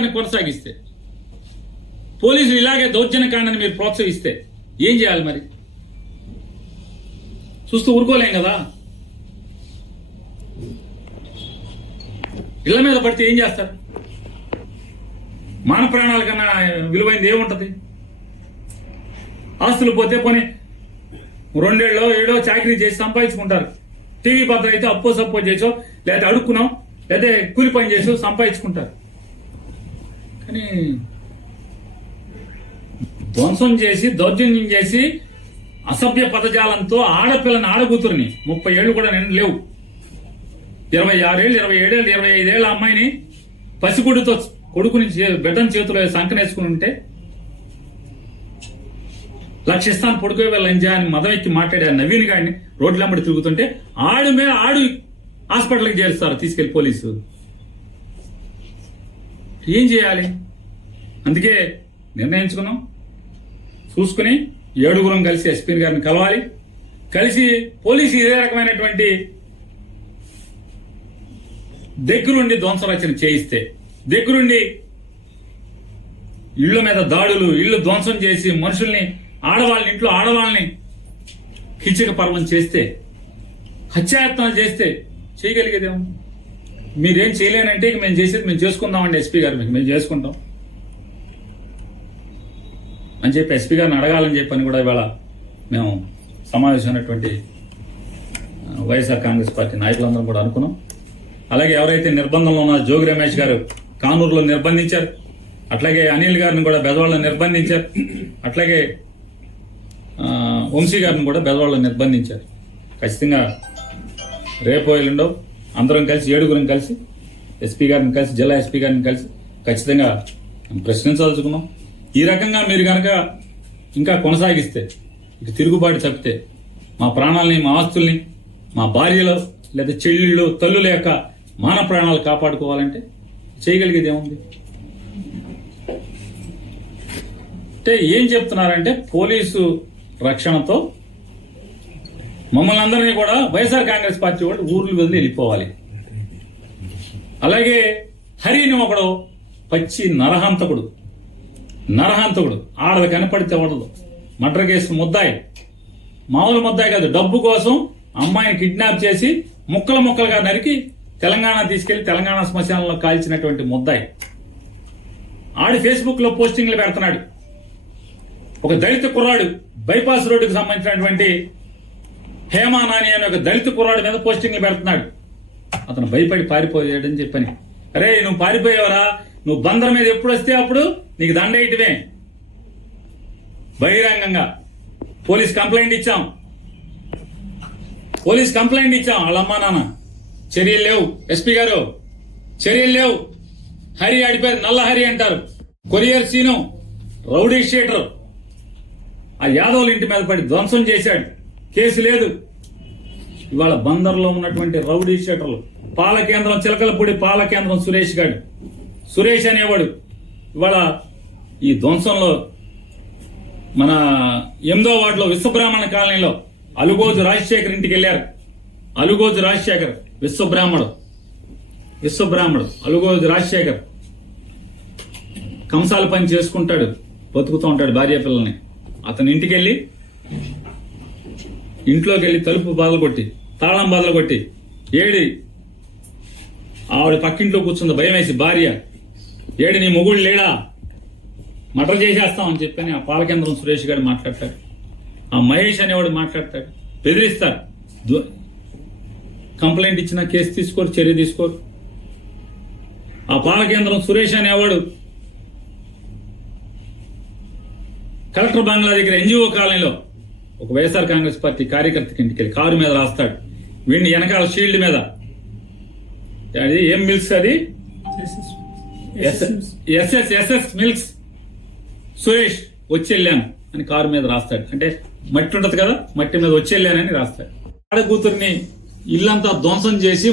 వైఖరిని కొనసాగిస్తే, పోలీసులు ఇలాగే దౌర్జన్యకాండని మీరు ప్రోత్సహిస్తే ఏం చేయాలి మరి? చూస్తూ ఊరుకోలేం కదా. ఇళ్ల మీద పడితే ఏం చేస్తారు? మాన ప్రాణాల కన్నా విలువైంది ఏముంటది? ఆస్తులు పోతే పోనీ 2 ఏళ్ళో 7 చాకరీ చేసి సంపాదించుకుంటారు. టీవీ పాత్ర అయితే అప్పో సప్పో చేసో లేదా అడుక్కున్నాం లేదా కూలి పని చేసో సంపాదించుకుంటారు. కానీ ధ్వంసం చేసి దౌర్జన్యం చేసి అసభ్య పదజాలంతో ఆడపిల్లని ఆడకూతురిని 30 ఏళ్ళు కూడా నిండు లేవు, 26 ఏళ్ళు 27 ఏళ్ళు 25 ఏళ్ళ అమ్మాయిని పసిగుడితో కొడుకుని బిడ్డని చేతిలో సంకనేసుకుని ఉంటే లక్షిస్తాను పొడుకో లంజా అని మదం ఎక్కి మాట్లాడే నవీన్ గాడిని రోడ్లమ్మడి తిరుగుతుంటే ఆడు హాస్పిటల్కి చేరుస్తారు తీసుకెళ్లి పోలీసు. ఏం చేయాలి? అందుకే నిర్ణయించుకున్నాం, చూసుకుని 7 కలిసి ఎస్పీ గారిని కలవాలి. కలిసి పోలీసు ఇదే రకమైనటువంటి దగ్గరుండి ధ్వంసరచన చేయిస్తే, దగ్గరుండి ఇళ్ల మీద దాడులు, ఇళ్లు ధ్వంసం చేసి మనుషుల్ని ఇంట్లో ఆడవాళ్ళని కిచక పర్వం చేస్తే, హత్యాయత్నాలు చేస్తే చేయగలిగేదేమో. మీరేం చేయలేనంటే ఇక మేము చేసేది మేము చేసుకుందామండి ఎస్పీ గారు, మేము చేసుకుంటాం అని చెప్పి ఎస్పీ గారిని అడగాలని చెప్పని కూడా ఇవాళ మేము సమావేశమైనటువంటి వైఎస్ఆర్ కాంగ్రెస్ పార్టీ నాయకులందరం కూడా అనుకున్నాం. అలాగే ఎవరైతే నిర్బంధంలో ఉన్న జోగి రమేష్ గారు కానూరులో నిర్బంధించారు, అట్లాగే అనిల్ గారిని కూడా బెదవాళ్ళలో నిర్బంధించారు, అట్లాగే వంశీ గారిని కూడా బెదవాళ్ళలో నిర్బంధించారు. ఖచ్చితంగా రేపో ఎల్లుండో అందరం కలిసి 7 కలిసి ఎస్పీ గారిని కలిసి జిల్లా ఎస్పీ గారిని కలిసి ఖచ్చితంగా ప్రశ్నించదలుచుకున్నాం. ఈ రకంగా మీరు కనుక ఇంకా కొనసాగిస్తే, ఇక తిరుగుబాటు తప్పితే మా ప్రాణాలని, మా ఆస్తుల్ని, మా భార్యలు లేదా చెల్లెళ్ళు తల్లుల యొక్క మాన ప్రాణాలు కాపాడుకోవాలంటే చేయగలిగేది ఏముంది? అంటే ఏం చెప్తున్నారంటే పోలీసు రక్షణతో మమ్మల్ని అందరినీ కూడా వైఎస్ఆర్ కాంగ్రెస్ పార్టీ వాళ్ళు ఊర్లు వదిలి వెళ్ళిపోవాలి. అలాగే హరిని ఒకడు పచ్చి నరహంతకుడు ఆడది కనపడితే వడదు, మర్డర్ కేసు ముద్దాయి, మామూలు ముద్దాయి కాదు, డబ్బు కోసం అమ్మాయిని కిడ్నాప్ చేసి ముక్కలుగా నరికి తెలంగాణ తీసుకెళ్లి తెలంగాణ శ్మశానంలో కాల్చినటువంటి ముద్దాయి. ఆడి ఫేస్బుక్ లో పోస్టింగ్లు పెడుతున్నాడు. ఒక దళిత కుర్రాడు బైపాస్ రోడ్డుకు సంబంధించినటువంటి హేమా నాని అనే ఒక దళిత కుర్రాడు మీద పోస్టింగ్లు పెడుతున్నాడు. అతను భయపడి పారిపోయాడని చెప్పని, అరే నువ్వు పారిపోయావరా, నువ్వు బందర్ మీద ఎప్పుడు వస్తే అప్పుడు నీకు దండేయటమే. బహిరంగంగా పోలీస్ కంప్లైంట్ ఇచ్చాం వాళ్ళ అమ్మా నాన్న. చర్యలు లేవు ఎస్పీ గారు, చర్యలు లేవు. హరి ఆడిపోయారు, నల్ల హరి అంటారు, కొరియర్ సీను రౌడీ షీటర్ ఆ యాదవుల ఇంటి మీద పడి ధ్వంసం చేశాడు, కేసు లేదు. ఇవాళ బందర్లో ఉన్నటువంటి రౌడీ షీటర్లు, పాలకేంద్రం చిలకలపూడి పాలకేంద్రం సురేష్ అనేవాడు ఇవాళ ఈ ధ్వంసంలో మన 8వ వార్డులో విశ్వబ్రాహ్మణ కాలనీలో అలుగోజు రాజశేఖర్ ఇంటికి వెళ్ళారు. అలుగోజు రాజశేఖర్ విశ్వబ్రాహ్మడు అలుగోజు రాజశేఖర్ కంసాల పని చేసుకుంటాడు, బతుకుతూ ఉంటాడు భార్య పిల్లల్ని. అతని ఇంట్లోకి వెళ్ళి తలుపు బదలగొట్టి తాళం బదలగొట్టి ఏడి ఆవిడ పక్కింట్లో కూర్చుంది భయం వేసి భార్య, ఏడి నీ మొగుడు లేడా, మర్డర్ చేసేస్తామని చెప్పని ఆ పాలకేంద్రం సురేష్ గారు మాట్లాడతాడు, ఆ మహేష్ అనేవాడు మాట్లాడతాడు, బెదిరిస్తారు. కంప్లైంట్ ఇచ్చినా కేసు తీసుకోరు, చర్య తీసుకోరు. ఆ పాలకేంద్రం సురేష్ అనేవాడు కలెక్టర్ బంగ్లా దగ్గర ఎన్జిఓ కాలనీలో ఒక వైఎస్ఆర్ కాంగ్రెస్ పార్టీ కార్యకర్తకి ఇంటికి వెళ్ళి కారు మీద రాస్తాడు, వీడిని వెనకాల షీల్డ్ మీద అది ఏం మిల్క్స్, అది ఎస్ఎస్ మిల్క్స్ సురేష్ వచ్చెళ్ళాను అని కారు మీద రాస్తాడు. అంటే మట్టి ఉంటది కదా, మట్టి మీద వచ్చెళ్ళానని రాస్తాడు. ఆడ కూతుర్ని ఇల్లంతా ధ్వంసం చేసి